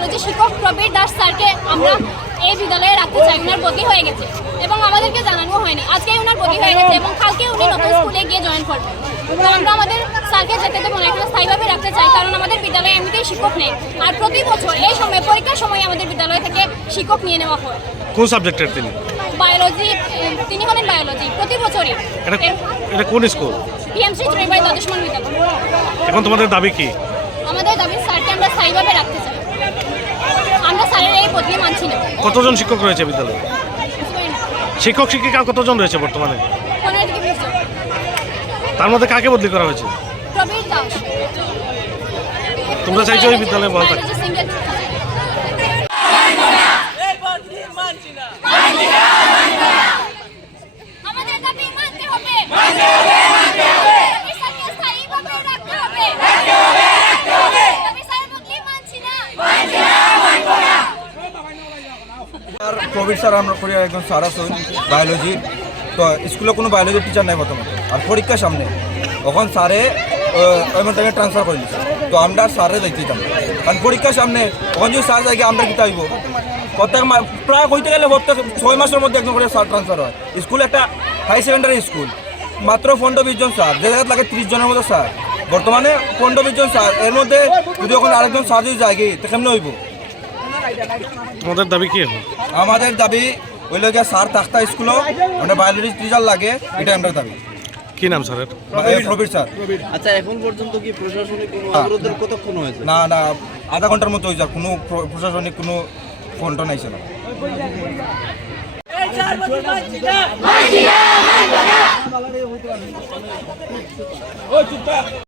Biology শিক্ষক প্রবীর দাস স্যারকে আমরা এই বিদ্যালয়ে রাখতে চাই। উনার বদলি হয়ে গেছে এবং আমাদেরকে জানানো হয়নি। আজকে উনার বদলি হয়ে গেছে এবং কালকে উনি নতুন স্কুলে গিয়ে জয়েন করবেন। তো আমরা আমাদের স্যারকে যেতে দেবো না, এখানে স্থায়ীভাবে রাখতে চাই, কারণ আমাদের বিদ্যালয়ে এমনিতেই শিক্ষক নেই। আর প্রতি বছর এই সময় পরীক্ষার সময় আমাদের বিদ্যালয় থেকে শিক্ষক নিয়ে নেওয়া হয়। কোন সাবজেক্টের তিনি? বায়োলজি, তিনি হলেন বায়োলজি প্রতি বছরই। এটা কোন স্কুল? পিএমসি ত্রিবাই দ্বাদশ মান বিদ্যালয়। এখন তোমাদের দাবি কি? আমাদের দাবি স্যারকে আমরা স্থায়ীভাবে রাখতে চাই। আমরা স্যারের এই বদলি মানছি না। কতজন শিক্ষক রয়েছে বিদ্যালয়ে? শিক্ষক শিক্ষিকা কতজন রয়েছে বর্তমানে? 15 থেকে 20 জন। তার মধ্যে কাকে বদলি করা হয়েছে? প্রবীর দাস। তোমরা চাইছো এই বিদ্যালয়ে ভালো থাকে? আমাদের দাবি মানতে হবে। স্যারকে স্থায়ীভাবে রাখতে হবে। স্যার বদলি মানছি না। আর প্রবীর স্যার আমরা করি একজন স্যার আছে বায়োলজি, তো স্কুলে কোনো বায়োলজি টিচার নাই প্রথমত। আর পরীক্ষার সামনে তখন স্যারে এমন টাইমে ট্রান্সফার করে দিচ্ছে, তো আমরা স্যারে যাইতে দিতাম না। কারণ পরীক্ষার সামনে তখন যদি স্যার যাই আমরা কী আইব, প্রত্যেক প্রায় হইতে গেলে প্রত্যেক 6 মাসের মধ্যে একজন করে স্যার ট্রান্সফার হয়। স্কুল একটা হাই সেকেন্ডারি স্কুল, মাত্র 15-20 জন স্যার, যে জায়গায় লাগে 30 জনের মতো স্যার। বর্তমানে 15-20 জন স্যার, এর মধ্যে যদি এখন আরেকজন স্যার যদি যায় তো কেমনে হইব? তোমাদের দাবি কি এখন? আমাদের দাবি ওই লোক স্যার থাকতা স্কুলও মানে বায়োলজি টিচার লাগে, এটা আমরা দাবি। কি নাম স্যারের? প্রবীর স্যার। আচ্ছা, এখন পর্যন্ত কি প্রশাসনিক কোনো অবরোধের কতক্ষণ হয়েছে? না আধা ঘন্টার মতো হয়েছে, কোনো প্রশাসনিক কোনো ফোনটা নাইছে না।